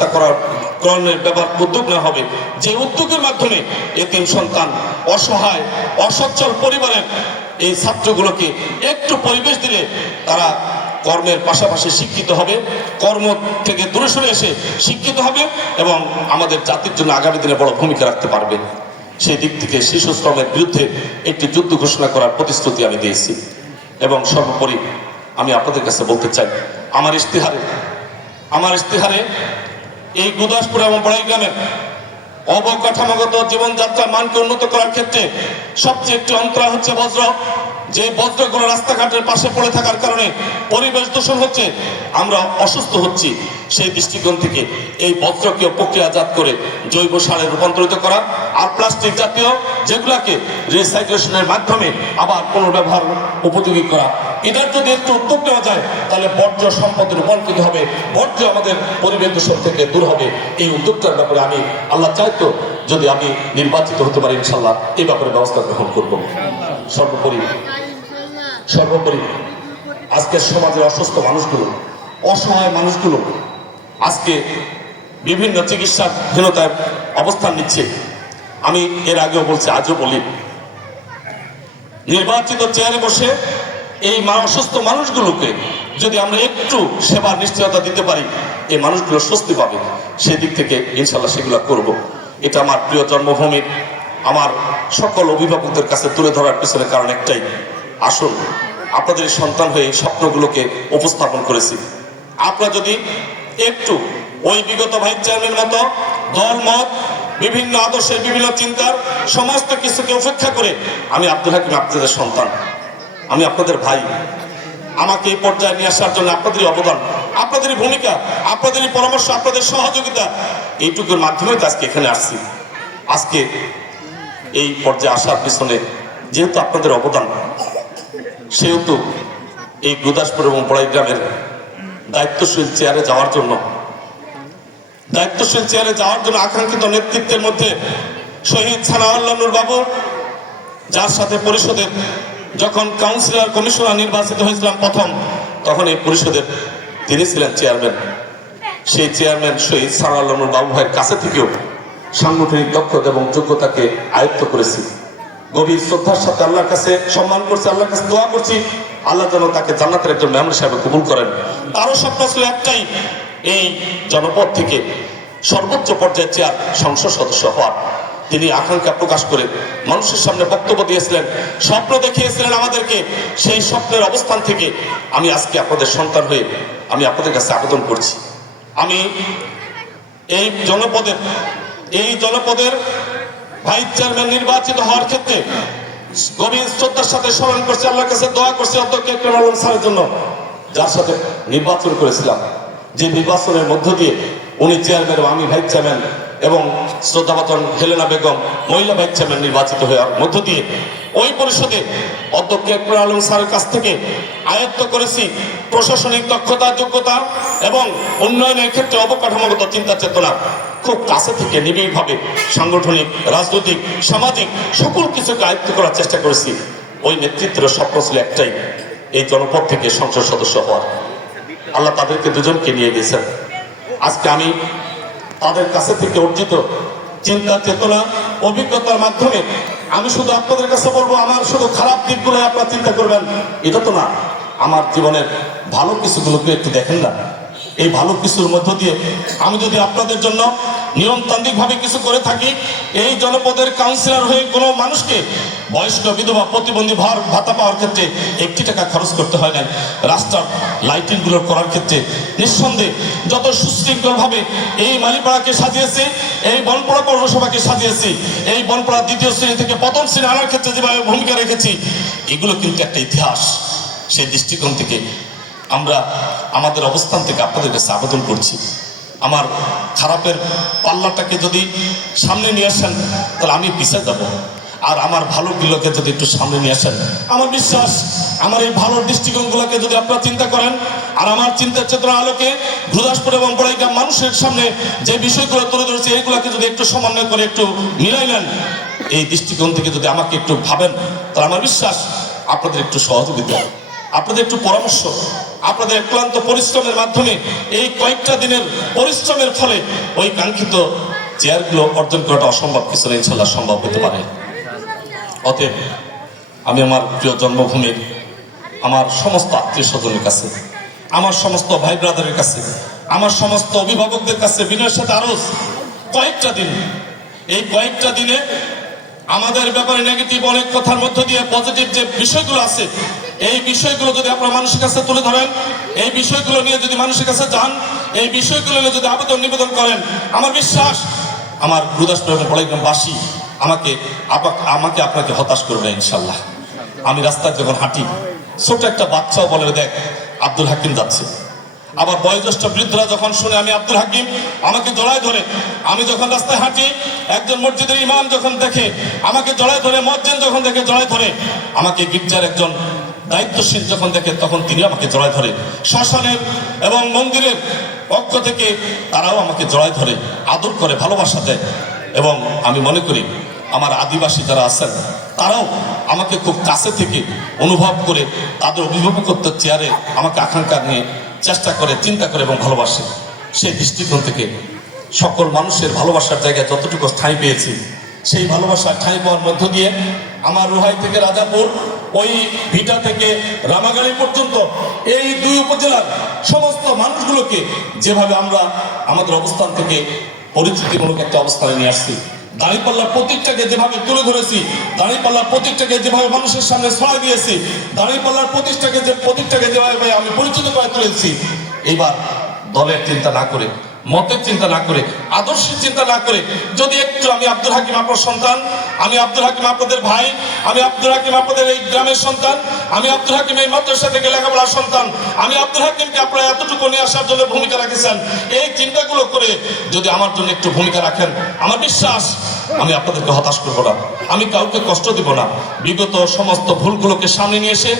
ব্যবস্থা গ্রহণের উদ্যোগ নেওয়া হবে, যে উদ্যোগের মাধ্যমে এতিম সন্তান, অসহায়, অসচ্ছল পরিবারের এই ছাত্রগুলোকে একটু পরিবেশ দিলে তারা কর্মের পাশাপাশি শিক্ষিত হবে, কর্ম থেকে দূরে সরে এসে শিক্ষিত হবে এবং আমাদের জাতির জন্য আগামী দিনে বড় ভূমিকা রাখতে পারবে। সেই দিক থেকে শিশু শ্রমের বিরুদ্ধে একটি যুদ্ধ ঘোষণা করার প্রতিশ্রুতি আমি দিয়েছি। এবং সর্বোপরি আমি আপনাদের কাছে বলতে চাই, আমার ইশতেহারে এই গুরদাসপুর এবং বড়াইগ্রামের অবকাঠামোগত জীবনযাত্রার মানকে উন্নত করার ক্ষেত্রে সবচেয়ে একটি অন্তরা হচ্ছে বজ্র। যে বজ্রগুলো রাস্তাঘাটের পাশে পড়ে থাকার কারণে পরিবেশ দূষণ হচ্ছে, আমরা অসুস্থ হচ্ছি। সেই দৃষ্টিকোণ থেকে এই বজ্রকে প্রক্রিয়াজাত করে জৈব সারে রূপান্তরিত করা, আর প্লাস্টিক জাতীয় যেগুলাকে রিসাইক্লেশনের মাধ্যমে আবার পুনর্ব্যবহার উপযোগী করা, এটার যদি একটু উদ্যোগ নেওয়া যায় তাহলে বর্জ্য সম্পদে রূপান্তরিত হবে, বর্জ্য আমাদের পরিবেশ দূষণ থেকে দূর হবে। এই উদ্যোগটার ব্যাপারে আমি আল্লাহ চাইতো যদি আমি নির্বাচিত হতে পারি ইনশাল্লাহ এই ব্যাপারে ব্যবস্থা গ্রহণ করব। সর্বোপরি আজকের সমাজের অসুস্থ মানুষগুলো, অসহায় মানুষগুলো আজকে বিভিন্ন চিকিৎসাহীনতায় অবস্থান নিচ্ছে। আমি এর আগেও বলছি, আজও বলি, নির্বাচিত চেয়ারে বসে এই অসুস্থ মানুষগুলোকে যদি আমরা একটু সেবার নিশ্চয়তা দিতে পারি, এই মানুষগুলো স্বস্তি পাবে। সেদিক থেকে ইনশাল্লাহ সেগুলো করব। এটা আমার প্রিয় জন্মভূমির আমার সকল অভিভাবকদের কাছে তুলে ধরার পিছনে কারণ একটাই, আসুন আপনাদের সন্তান হয়ে স্বপ্নগুলোকে উপস্থাপন করেছি। আপনারা যদি একটু ওই বিগত ভাইস চেয়ারম্যান মতো দলমত, বিভিন্ন আদর্শের, বিভিন্ন চিন্তার সমস্ত কিছুকে উপেক্ষা করে, আমি আব্দুল হাকিম আপনাদের সন্তান, আমি আপনাদের ভাই, আমাকে এই পর্যায়ে নিয়ে আসার জন্য আপনাদেরই অবদান, আপনাদেরই ভূমিকা, আপনাদেরই পরামর্শ, আপনাদের সহযোগিতা, এইটুকুর মাধ্যমে তো আজকে এখানে আসছি। আজকে এই পর্যায়ে আসার পিছনে যেহেতু আপনাদের অবদান, সেহেতু এই গুরদাসপুর এবং বড়াইগ্রামের দায়িত্বশীল চেয়ারে যাওয়ার জন্য আকাঙ্ক্ষিত নেতৃত্বের মধ্যে শহীদ সানাউল্লাহ নূর বাবু, যার সাথে পরিষদের যখন কাউন্সিলর কমিশনার নির্বাচিত হয়েছিলাম প্রথম, তখন এই পরিষদের তিনি ছিলেন চেয়ারম্যান। সেই চেয়ারম্যান শহীদ সানাউল্লাহ নূর বাবু ভাইয়ের কাছে থেকেও সাংগঠনিক দক্ষতা এবং যোগ্যতাকে আয়ত্ত করেছি। গভীর শ্রদ্ধার সাথে আল্লাহর কাছে সম্মান করছি, আল্লাহর কাছে দোয়া করছি, আল্লাহ যেন তাকে জান্নাতের একজন মেহমান হিসেবে কবুল করেন। তারও স্বপ্ন ছিল একটাই, এই জনপদ থেকে সর্বোচ্চ পর্যায়ের চেয়ার সংসদ সদস্য হওয়ার। তিনি আকাঙ্ক্ষা প্রকাশ করে মানুষের সামনে বক্তব্য দিয়েছিলেন, স্বপ্ন দেখিয়েছিলেন আমাদেরকে। সেই স্বপ্নের অবস্থান থেকে আমি আজকে আপনাদের সন্তান হয়ে আমি আপনাদের কাছে আবেদন করছি, আমি এই জনপদের ভাইস চেয়ারম্যান নির্বাচিত হওয়ার ক্ষেত্রে গভীর শ্রদ্ধার সাথে স্মরণ করছি, আল্লাহর কাছে দোয়া করছি অধ্যক্ষ ইকরাম আলম স্যারের জন্য, যার সাথে নির্বাচন করেছিলাম, যে নির্বাচনের মধ্য দিয়ে উনি চেয়ারম্যান এবং আমি ভাইস চেয়ারম্যান এবং শ্রদ্ধাভাজন হেলেনা বেগম মহিলা ভাইস চেয়ারম্যান নির্বাচিত হওয়ার মধ্য দিয়ে ওই পরিষদে অধ্যক্ষ ইকরাম আলম স্যারের কাছ থেকে আয়ত্ত করেছি প্রশাসনিক দক্ষতা, যোগ্যতা এবং উন্নয়নের ক্ষেত্রে অবকাঠামোগত চিন্তা চেতনা। খুব কাছে থেকে নিবিড়ভাবে সাংগঠনিক, রাজনৈতিক, সামাজিক সকল কিছুকে আয়ত্ত করার চেষ্টা করেছি। ওই নেতৃত্বের স্বপ্ন ছিল একটাই, এই জনপদ থেকে সংসদ সদস্য হওয়ার। আল্লাহ তাদেরকে দুজনকে নিয়ে গেছেন। আজকে আমি তাদের কাছে থেকে অর্জিত চিন্তা চেতনা, অভিজ্ঞতার মাধ্যমে আমি শুধু আপনাদের কাছে বলবো, আমার শুধু খারাপ দিকগুলো আপনারা চিন্তা করবেন এটা তো না, আমার জীবনের ভালো কিছুগুলোকে একটু দেখেন না। এই ভালো কিছুর মধ্য দিয়ে আমি যদি আপনাদের জন্য নিয়মতান্ত্রিকভাবে কিছু করে থাকি, এই জনপদের কাউন্সিলর হয়ে কোনো মানুষকে বয়স্ক, বিধবা, প্রতিবন্ধী ভাতা পাওয়ার ক্ষেত্রে 1 টাকা খরচ করতে হয় না। রাস্তার লাইটিংগুলো করার ক্ষেত্রে নিঃসন্দেহে যত সুশৃঙ্খলভাবে এই মালিপাড়াকে সাজিয়েছি, এই বনপাড়া পৌরসভাকে সাজিয়েছি, এই বনপাড়া 2য় শ্রেণী থেকে 1ম শ্রেণী আনার ক্ষেত্রে যেভাবে ভূমিকা রেখেছি, এগুলো কিন্তু একটা ইতিহাস। সেই দৃষ্টিকোণ থেকে আমরা আমাদের অবস্থান থেকে আপনাদের কাছে আবেদন করছি, আমার খারাপের পাল্লাটাকে যদি সামনে নিয়ে আসেন তাহলে আমি পিছিয়ে যাব, আর আমার ভালোগুলোকে যদি একটু সামনে নিয়ে আসেন, আমার বিশ্বাস আমার এই ভালো দৃষ্টিকোণগুলোকে যদি আপনারা চিন্তা করেন আর আমার চিন্তা চেতনার আলোকে গুরদাসপুর এবং বড়াইগ্রাম মানুষের সামনে যে বিষয়গুলো তুলে ধরেছে এইগুলোকে যদি একটু সমন্বয় করে একটু মিলাই নেন, এই দৃষ্টিকোণ থেকে যদি আমাকে একটু ভাবেন, তাহলে আমার বিশ্বাস আপনাদের একটু সহযোগিতা আপনাদের একটু পরামর্শ, আপনাদের ক্লান্ত পরিশ্রমের মাধ্যমে এই কয়েকটা দিনের পরিশ্রমের ফলে ওই কাঙ্ক্ষিত চেয়ারগুলো অর্জন করাটা অসম্ভব কিছু না, ইনশাল্লাহ সম্ভব হতে পারে। অতএব আমি আমার প্রিয় জন্মভূমির আমার সমস্ত আত্মীয় স্বজনের কাছে, আমার সমস্ত ভাই ব্রাদারের কাছে, আমার সমস্ত অভিভাবকদের কাছে বিনয়ের সাথে আরজ কয়েকটা দিন, এই কয়েকটা দিনে আমাদের ব্যাপারে নেগেটিভ অনেক কথার মধ্য দিয়ে পজিটিভ যে বিষয়গুলো আছে, এই বিষয়গুলো যদি আপনারা মানুষের কাছে তুলে ধরেন, এই বিষয়গুলো নিয়ে যদি মানুষের কাছে যান, এই বিষয়গুলো নিয়ে যদি আবেদন নিবেদন করেন, আমার বিশ্বাস আমার গুরুদাসপুর এবং পড়াইগ্রামবাসী আমাকে আপনাকে হতাশ করবে না ইনশাল্লাহ। আমি রাস্তায় যখন হাঁটি, ছোট একটা বাচ্চাও বলে দেখ আব্দুল হাকিম যাচ্ছে। আবার বয়োজ্যেষ্ঠ বৃদ্ধরা যখন শুনে আমি আব্দুল হাকিম, আমাকে জড়ায় ধরে। আমি যখন রাস্তায় হাঁটি, একজন মসজিদের ইমাম যখন দেখে আমাকে জড়ায় ধরে, মুয়াজ্জিন যখন দেখে জড়ায় ধরে, আমাকে গির্জার একজন দায়িত্বশীল যখন দেখে তখন তিনি আমাকে জড়ায় ধরে। শ্মশানের এবং মন্দিরের পক্ষ থেকে তারাও আমাকে জড়ায় ধরে, আদর করে, ভালোবাসা দেয়। এবং আমি মনে করি আমার আদিবাসী যারা আছেন তারাও আমাকে খুব কাছে থেকে অনুভব করে তাদের অভিভাবকত্ব চেয়ারে আমাকে আকাঙ্ক্ষা নিয়ে চেষ্টা করে, চিন্তা করে এবং ভালোবাসে। সেই দৃষ্টিকোণ থেকে সকল মানুষের ভালোবাসার জায়গায় যতটুকু ঠাঁই পেয়েছি, সেই ভালোবাসার ঠাঁই পাওয়ার মধ্য দিয়ে আমার রোহাই থেকে রাজাপুর, ওই ভিটা থেকে রামাগাড়ি পর্যন্ত এই দুই উপজেলার সমস্ত মানুষগুলোকে যেভাবে আমরা আমাদের অবস্থান থেকে পরিচিতিমূলক একটা অবস্থানে নিয়ে আসছি, দাঁড়িপাল্লার প্রতীকটাকে যেভাবে তুলে ধরেছি, দাঁড়িপাল্লার প্রতীকটাকে যেভাবে মানুষের সামনে ছড়াই দিয়েছি, দাঁড়িপাল্লার প্রতীকটাকে যেভাবে আমি পরিচিত করে তুলেছি, এইবার দলের চিন্তা না করে, মতের চিন্তা না করে, আদর্শের চিন্তা না করে যদি একটু আমি আব্দুল হাকিম আপনার সন্তান, আমি আব্দুল হাকিম আপনাদের ভাই, আমি আব্দুল হাকিম আপনাদের এই গ্রামের সন্তান, আমি আব্দুল হাকিম এই মাদ্রাসা থেকে লেখাপড়ার সন্তান, আমি আব্দুল হাকিমকে আপনারা এতটুকু নিয়ে আসার জন্য ভূমিকা রাখেছেন, এই চিন্তাগুলো করে যদি আমার জন্য একটু ভূমিকা রাখেন, আমার বিশ্বাস আমি আপনাদেরকে হতাশ করবো না, আমি কাউকে কষ্ট দিব না। বিগত সমস্ত ভুলগুলোকে সামনে নিয়ে এসে